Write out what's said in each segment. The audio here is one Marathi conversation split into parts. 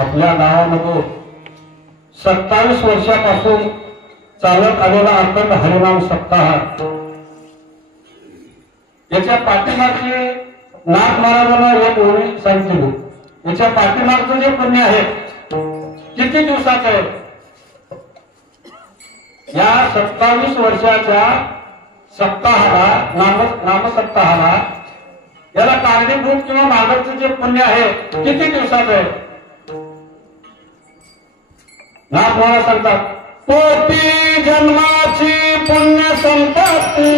आपल्या गावामध्ये 27 वर्षापासून चालत आलेला अखंड हरिनाम सप्ताह, याच्या पाठीमागची नाथ महाराजांना एक ओळी सांगितली. याच्या पाठीमागचं जे पुण्य आहे किती दिवसाचं आहे? या 27 वर्षाच्या सप्ताहाला, नामसप्ताहाला, याला कारणीभूत किंवा मागचं जे पुण्य आहे किती दिवसाचं आहे? नाथ महाराज सांगतात, कोटी जन्माची पुण्य संपत्ती.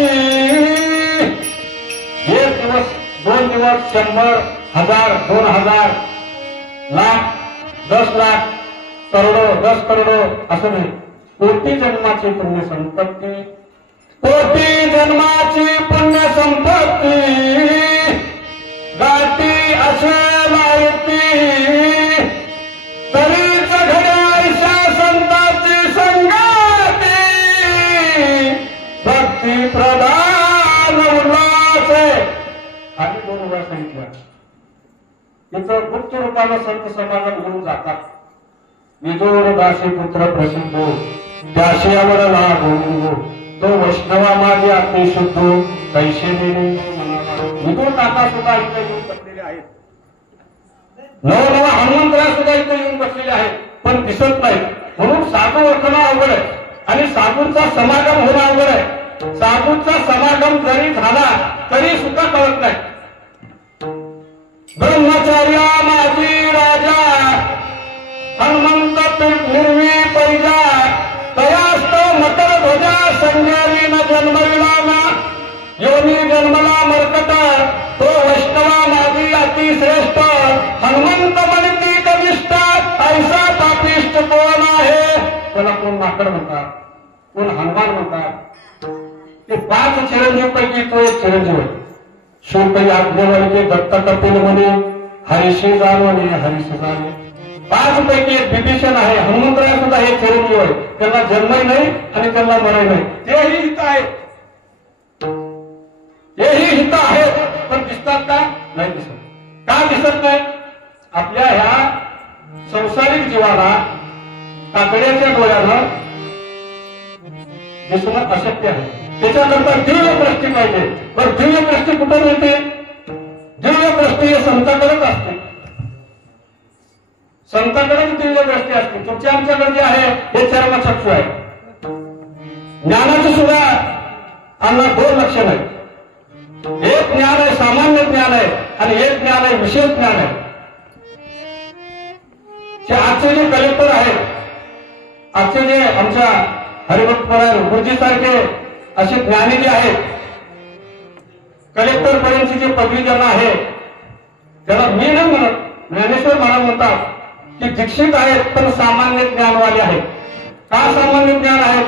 1 दिवस, 2 दिवस, 100, 1000, 2000, लाख, 10 लाख, करोडो, 10 करोडो असं नाही. कोटी जन्माची पुण्य संपत्ती, कोटी जन्माची पुण्य संपत्ती, गाठी असे माहिती, तरीच घड्याळशा संताची संगती, भक्ती प्रधान उल्हास. खाली 2 वेळा सांगितलं. तिथं गुप्त रूपानं संत समाजात घेऊन जातात. विदूर दासी पुत्र प्रसिद्ध, त्याशी आवडला गोविंदो, तो वैष्णवा माझे आत्मे शुद्ध, कैसे देणे मनाला. विदूर काका सुद्धा इथे येऊन बसलेले आहेत. नवनवा हनुमंतराय सुद्धा इथे येऊन बसलेले आहेत, पण दिसत नाही. म्हणून साधू ओळखणं अवघड आहे आणि साधूंचा समागम होणं अवघड आहे. साधूंचा समागम जरी झाला तरी सुद्धा कळत नाही. ब्रह्मचार्या माझी राजा, हनुमंत निर्वी पैजा, तयास्त मकर ध्वजा, संज्ञानी न जन्मविला ना, योनी जन्मला मरकट, तो वैष्णवा माझी अतिश्रेष्ठ, हनुमंत म्हणती कनिष्ठ, ऐसा पापिष्ट कोण आहे? त्याला कोण माकड म्हणतात, कोण हनुमान म्हणतात. ते 5 चिरंजीव पैकी तो एक चिरंजीव आहे. शुक्ल आज्ञवल्के दत्त कपिल म्हणे, हरिशी जाणवणे हरिशी जाणे. 5 पैकी एक विभीषण आहे. हनुमंतराय सुद्धा हे चिरंजीव आहे. त्यांना जन्मही नाही आणि त्यांना मरण नाही. तेही हित आहे, तेही हित आहे, पण दिसतात का? नाही दिसत. का दिसत नाही? आपल्या ह्या संसारिक जीवाला काकड्याच्या डोळ्यानं दिसणं अशक्य आहे. त्याच्याकरता दिव्य दृष्टी पाहिजे. पण दिव्य दृष्टी कुठं मिळते? दिव्य दृष्टी हे संताकडेच असते. संताकडेच दिव्य दृष्टी असते. तुमच्या आमच्याकडे जे आहे हे चर्मचक्षु आहे. ज्ञानाचे सुद्धा आम्हाला 2 लक्षण आहे. एक ज्ञान आहे सामान्य ज्ञान आहे आणि एक ज्ञान आहे विशेष ज्ञान आहे. आजचे जे कलेक्टर आहेत, आजचे जे आमच्या हरिभक्त गुरुजी सारखे असे ज्ञानी जे आहेत, कलेक्टर पर्यंतची जी पदवी ज्यांना आहे, त्याला मी नाही म्हणत, ज्ञानेश्वर महाराज म्हणतात की दीक्षित आहेत पण सामान्य ज्ञानवाले आहेत. का सामान्य ज्ञान आहेत?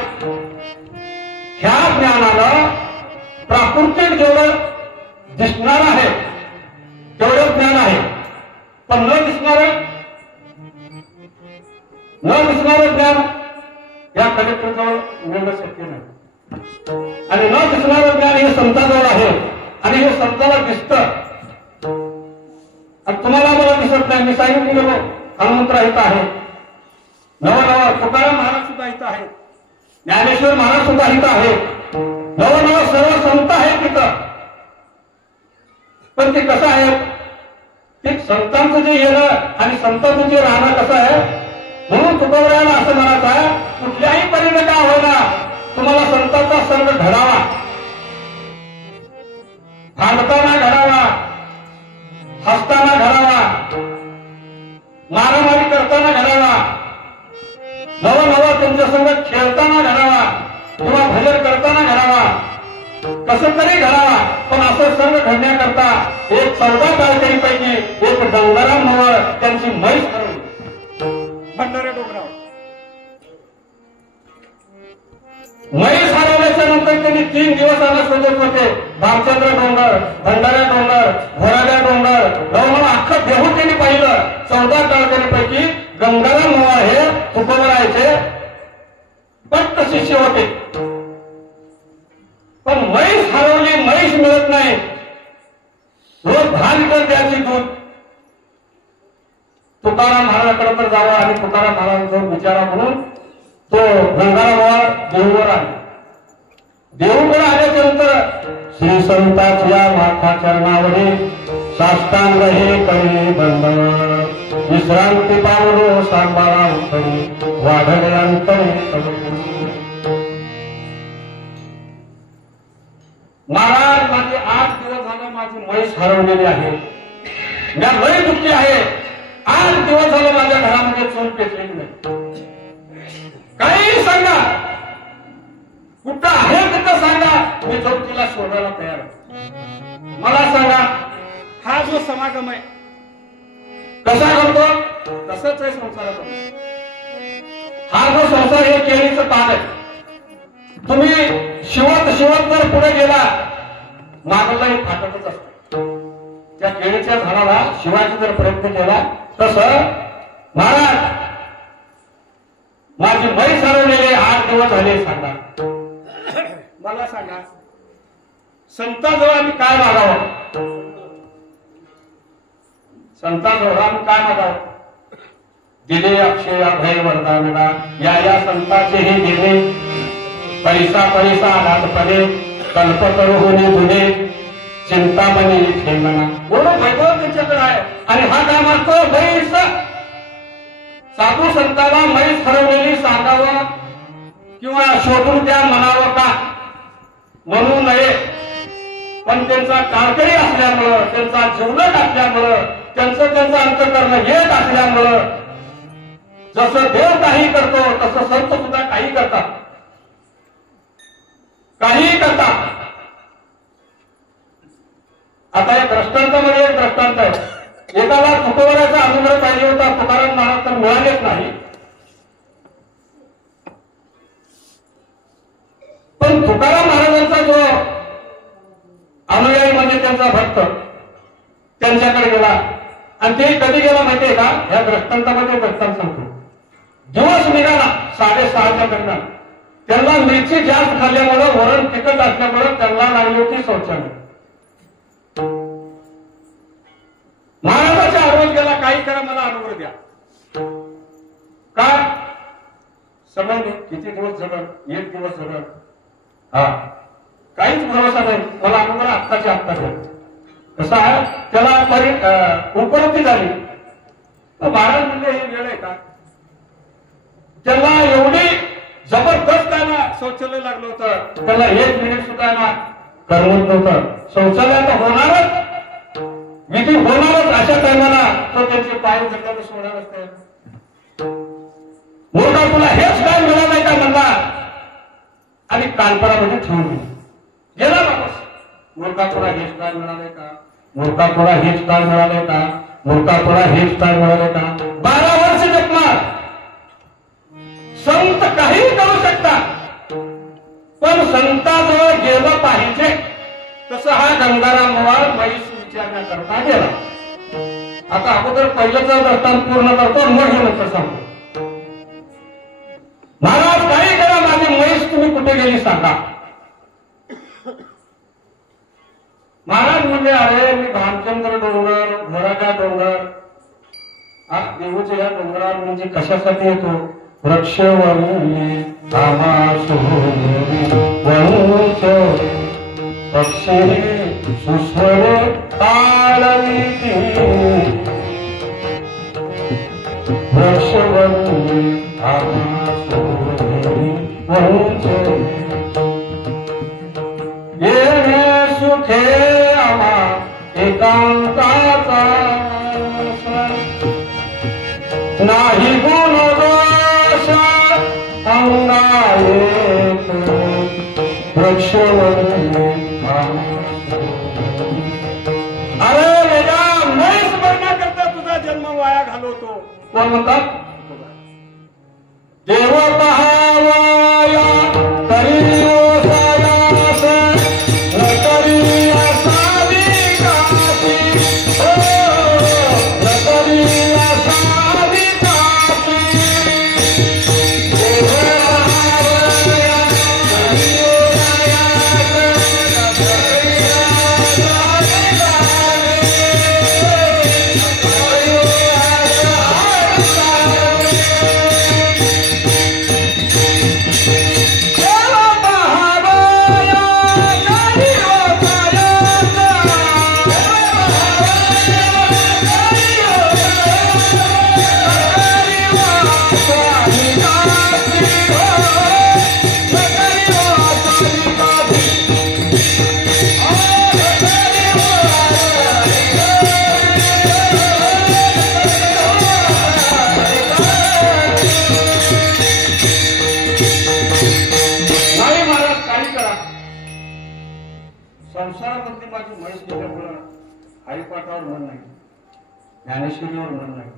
ह्या ज्ञानाला प्राकृतिक जेवढं दिसणार आहे तेवढं ज्ञान आहे, पण न दिसणारं ज्ञान या कलेक्टरजवळ मिळणं शक्य नाही. आणि न दिसणारं ज्ञान हे संताजवळ आहे आणि हे संताला दिसतं आणि तुम्हाला मला दिसत नाही. मी सांगितलं हनुमंतराय इथं आहे, नवनवा तुकाराम महाराज सुद्धा इथं आहे, ज्ञानेश्वर महाराज सुद्धा इथं आहे, नवनवा सर्व संत आहेत तिथं. पण ते कसं आहे? ते संतांचं जे येणं आणि संतांचं जे राहणं कसं आहे? म्हणून तुकोबरायाला असं म्हणायचं आहे, कुठल्याही परीने का होईना तुम्हाला संतांचा संघ घडावा, भांडताना घडावा, हसताना घडावा, मारामारी करताना घडावा, नवनवा तुमच्या संघ खेळताना घडावा किंवा भजन करताना घडावा, कसं तरी घडावा. पण असं संघ घडण्याकरता एक 14 गावकरीपैकी एक गंगाराम मवळ त्यांची म्हैस ठरवली भंडाऱ्या डोंगरावर. म्हैस हरवल्याच्या नंतर त्यांनी 3 दिवसांना शोधत होते. भामचंद्र डोंगर, भंडाऱ्या डोंगर, घोराड्या डोंगर, गव्हाणं अख्खं देहू त्यांनी पाहिलं. 14 गावकरीपैकी गंगाराम मवळ हे तुकोबरायचे पट्ट शिष्य होते. पण म्हैस हरवली, म्हैस मिळत नाही. रोज 10 लिटर द्यायची दूध. तुकाराम महाराजांकडे तर जावं आणि तुकाराम महाराजांचा विचारा म्हणून तो गंगाराम देऊवर आले. देऊकडे आल्याच्यानंतर श्री संताच्या माथा चरणावरी साष्टांग हे करी बंद विश्रांती पावलो सांभाळा उतरी वाढले अंतरे. महाराज माझे 8 दिवस झालं माझी म्हैस हरवलेली आहे. मी लय दुःखी आहे. 8 दिवस झालं माझ्या घरामध्ये चूल पेटलेली नाही. काही सांगा कुठं आहे तिथं सांगा मी जाऊन तिला शोधायला तयार आहे. मला सांगा हा जो समागम आहे कसा करतो तसंच आहे संसारात. हा जो संसार हे केळीचं पान आहे. तुम्ही शिवत शिवत जर पुढे गेला मागलाही फाटतच असतो. त्या केळीच्या झाडाला शिवायचा जर प्रयत्न केला तसं महाराज माझी म्हैस हरवलेले 8 दिवस झाले. सांगा मला सांगा संताजवळ आम्ही काय मागावं. संताजवळ आम्ही काय मागावं. दिले अक्षय अभय वरदानना या संताचेही दिले पैसा पैसा अनाथपणे कल्पतरू होणे गुन्हे चिंतामणी ठेवणा. एवढं वैभव त्यांच्याकडे आहे आणि हा काय मागतो म्हैस. साधू संतांना म्हैस हरवलेली सांगावं किंवा शोधून द्या म्हणावं का म्हणू नये. पण त्यांचा काळकरी असल्यामुळं त्यांचा जीवलग असल्यामुळं त्यांचं अंतःकरण येत असल्यामुळं जसं देव काही करतो तसं संत सुद्धा काही करतात. काही करतात. आता एक दृष्टांतामध्ये एक दृष्टांत आहे. एकाला तुकोबराचा अनुग्रह पाहिजे होता. तुकाराम महाराज तर मिळालेच नाही. पण तुकाराम महाराजांचा जो अनुयायी म्हणजे त्यांचा भक्त त्यांच्याकडे गेला आणि ते कधी गेला माहितीये का. या दृष्टांतामध्ये दृष्टांत सांगतो. दिवस निघाला 6:30च्या दरम्यान. त्यांना मिरची जास्त खाल्ल्यामुळं वरण तिखट असल्यामुळं त्यांना लागली होती शौचालय. महाराजाच्या आरोग्याला काही करा मला अनुग्रह द्या. काय समज किती दिवस जगल. 1 दिवस जगल. हा काहीच भरोसा नाही. मला अनुग्रह आत्ताच्या आत्ता द्या. कसं आहे त्याला उपलब्धी झाली. तर महाराज म्हणजे हे वेळ आहे का. त्याला एवढी जबरदस्त त्यांना शौचालय लागलं होतं. त्याला 1 मिनिट सुद्धा ना करमत नव्हतं. शौचालय तर होणारच विधी होणारच. अशा टायमाला तो त्यांचे पाय जगायला सोडणार असते. मोठा तुला हेच काय मिळालंय का म्हणला आणि कानपरामध्ये ठेवून गेला वापस. मोठा तुला हेच काय मिळालंय का. मोठा तुला हेच काय मिळालंय का. मोठा तुला हेच काय मिळालंय का. 12 वर्ष जगणार. संत काही करू शकतात पण संताजवळ गेलं पाहिजे. तसं हा गंगाराम म्हैस विचारण्याकरता गेला. आता अगोदर पहिल्याचा दृष्टांत पूर्ण करतो मग हे नंतर सांगतो. महाराज काही करा माझी म्हैस तुम्ही कुठे गेली सांगा. महाराज म्हणजे अरे मी भामचंद्र डोंगर घोराच्या डोंगर देऊच्या या डोंगरावर म्हणजे कशासाठी येतो. वृक्षवने पक्षी सुस्वरे ताळवी वृक्षवने येणे सुखे आम्हा एकांताचा नाही गुण दोष अंगाये वृक्षवने. अरे वेदा म्हैस बनण्याकरता तुझा जन्म वाया घालवतो. कोण म्हणतात. देव पहावाया तरी ओसायास न तरी असावी काशी. न तरी असावी काशी. देव पहावाया तरी ओसायास न तरी असावी काशी. संसारामध्ये माझी म्हैस गेल्यामुळं हरिपाठावर मन नाही, ज्ञानेश्वरीवर मन नाही,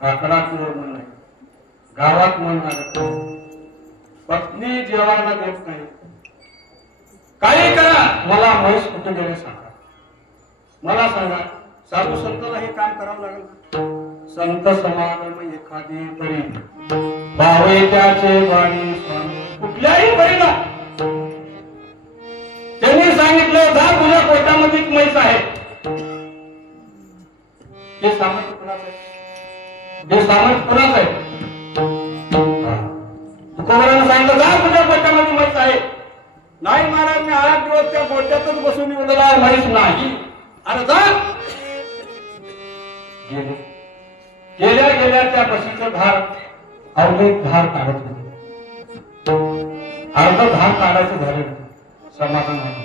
काकडावर मन नाही, गावात मन लागत नाही, पत्नी जेवायला देत नाही. काही करा, मला म्हैस कुठे गेले सांगा. मला सांगा, साधू संतांना हे काम करावं लागेल. संत समागम एखादी तरी भावे त्याचे वाणी स्वामी. कुठल्याही बळीला त्यांनी सांगितलं, जा तुझ्या पोटामध्ये एक म्हैस आहे. हे सामर्थ्य कुणाचं आहे? हे सामर्थ्य कुणाचं आहे? तुकोबारानं सांगितलं, जा तुझ्या पोटामध्ये म्हैस आहे. नाही महाराज, मी 8 दिवस त्या गोट्यातच बसून उडला, म्हैस नाही. अरे जा. गेल्या गेल्या त्या बशीचं धार अवघे धार काढत होते. अर्ध धार काढायचं झाले, समाधान नाही.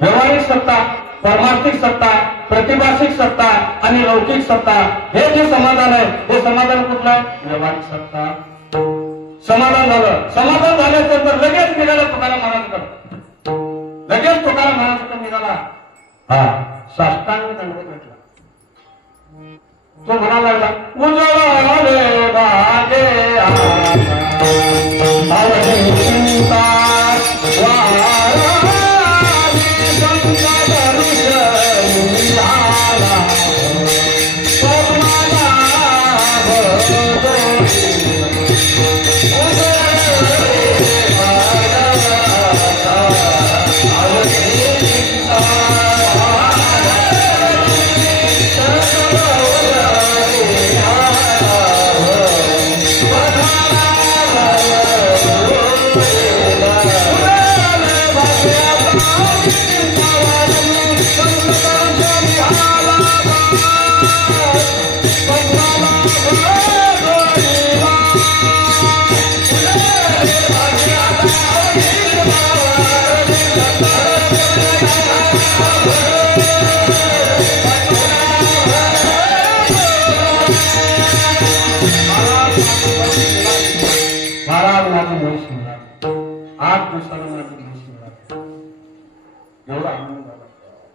व्यवहारिक सत्ता, परमार्थिक सत्ता, प्रतिभाषिक सत्ता आणि लौकिक सत्ता, हे जे समाधान आहे, हे समाधान कुठलं आहे? व्यवहारिक सत्ता. समाधान झालं. समाधान झाल्यानंतर लगेच निघाला तुकाराम महाराजकडे. लगेच तुकाराम महाराजकडे निघाला. साष्टांग दंडवत भेटला. तो म्हणायला लागला, उजळले बागे चिंता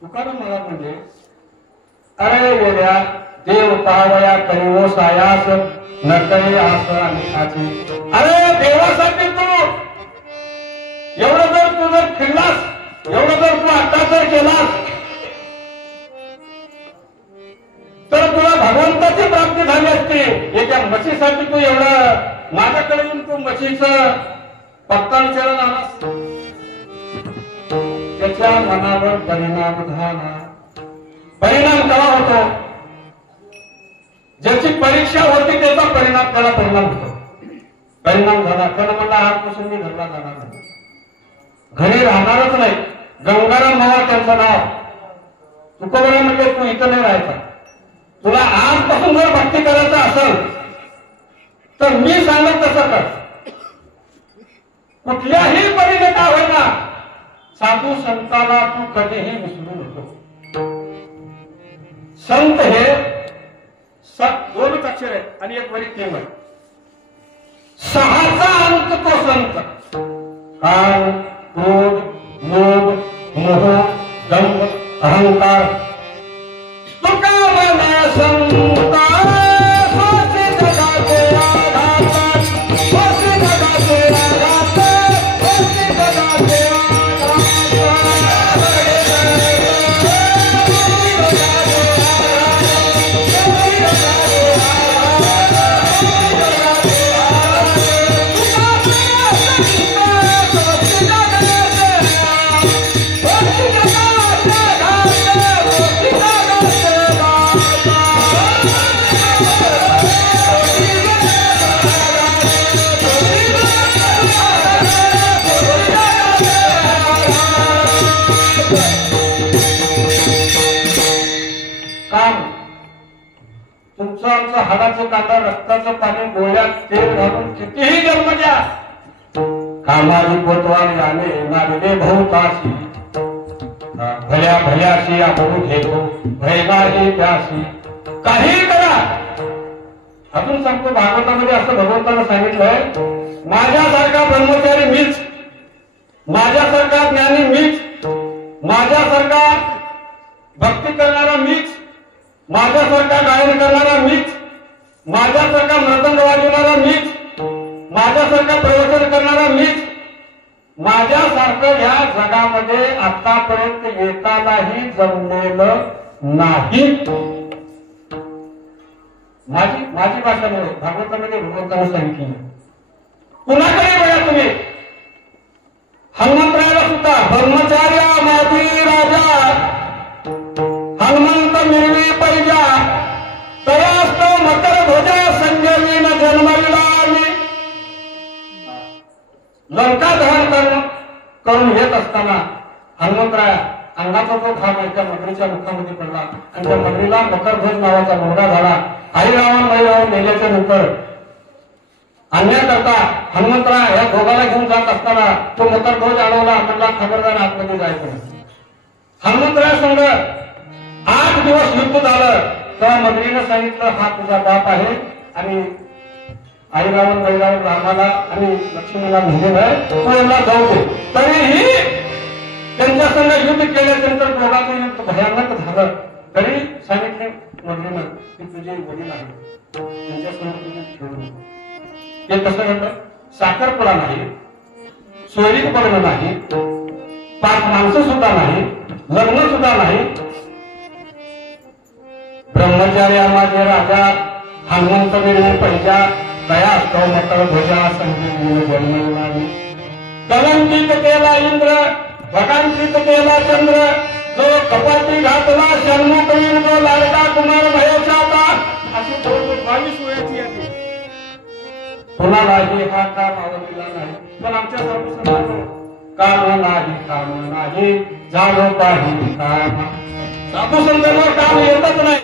तुकाराम महाराज म्हणजे, अरे वेड्या, देव पावया करिवो सायास न करे आस अनेकाची. अरे देवासाठी तू एवढं जर फिरलास, एवढं जर तू अत्याचार केलास, तर तुला भगवंताची प्राप्ती झाली असती. एका म्हशीसाठी तू एवढं माझ्याकडे येऊन तू म्हशीचं पत्ता विचारला आलास. त्याच्या मनावर परिणाम झाला. परिणाम कसा होतो? ज्याची परीक्षा होती त्याचा परिणाम, त्याला परिणाम होतो. परिणाम झाला. कारण मला आजपासून मी घरला जाणार नाही, घरी राहणारच नाही. गंगाराम मावा त्यांचं नाव. तुकोबारा म्हणजे तू इथं नाही राहायचा. तुला आजपासून जर भक्ती करायचं असेल तर मी सांगत तसं कर. कुठल्याही परीने का होईना, साधू संतांना तू कधीही विसरू नको. संत हे 2 अक्षर आहे आणि एक वरी 3 आहे. 6चा अंक तो संत. काम, क्रोध, मोह, मोह, दंभ, अहंकार. तुका मना संता स्वासी जगाचे आघात, स्वासी जगाचे आघात, स्वासी जगाचे हाडाचं काटा, रक्ताचं पाणी, गोळ्यात तेल घालून कितीही जन्म द्या, कामारी कोतवाल याने नागले बहुताशी. भल्या भल्याशी आपण घेतो, भयनाही त्याशी. काही करा. अजून सांगतो, भागवतामध्ये असं भगवंतानं सांगितलंय, माझ्यासारखा ब्रह्मचारी मीच. माझ्यासारखा ज्ञानी मीच, माझ्यासारखा भक्ती करणारा मीच, माझ्यासारखा गायन करणारा मीच, माझ्यासारखा मृदंग वाजवणारा मीच, माझ्यासारखा प्रवचन करणारा मीच, माझ्यासारखं ह्या जगामध्ये आतापर्यंत एकालाही जमलेलं नाही. माझी भाषा नाही, भागवतामध्ये भगवंताने सांगितली. कुणाकडे बघा तुम्ही, हनुमंतरायाला सुद्धा ब्रह्मचार्या माधी राजा हनुमंत मिरवी पैजा तयास्तो मकर ध्वजा संजमीन जन्मविला मी. लंका दहन करून येत असताना हनुमंतराय अंगाचा जो घाम आहे त्या मगरीच्या मुखामध्ये पडला आणि त्या मगरीला मकरध्वज नावाचा मुलगा झाला. हरिरावण मैरावण नेल्याच्या नंतर आणण्याकरता हनुमंतराय या दोघाला घेऊन जात असताना तो मकरध्वज अडवला. म्हणला खबरदार आतमध्ये जायचं. हनुमंतराय संग 8 दिवस युद्ध झालं. तेव्हा मगरीनं सांगितलं हा तुझा बाप आहे आणि हरिरावण मैरावण रामाला आणि लक्ष्मणाला नेलेलं आहे, तो यांना जाऊ दे. तरीही त्यांच्या संग युद्ध केल्यानंतर दोघांचं युद्ध भयानक झालं. तरी सांगितले मगरीनं की तुझे वडील आहे त्यांच्या संग तुझे खेळू. हे कसं घडलं? साखरपुडा नाही, सोयरीक पडणं नाही, 5 माणसं सुद्धा नाही, लग्न सुद्धा नाही. ब्रह्मचार्या माझे राजा हनुमंत मिळून पैजा दया असतो मकर ध्वजा संजीवनी जन्मविला मी. कलंकित केला इंद्र भकांकित केला चंद्र जो कपाटी घातला शर्म करीन जो लाडका कुमार भयाचा आता. अशी 22 वयाची आहे. कोणालाही हा काम आवडलेला नाही. पण आमच्या काम नाही झालो काही काम. साधू संतांवर काम येतच नाही.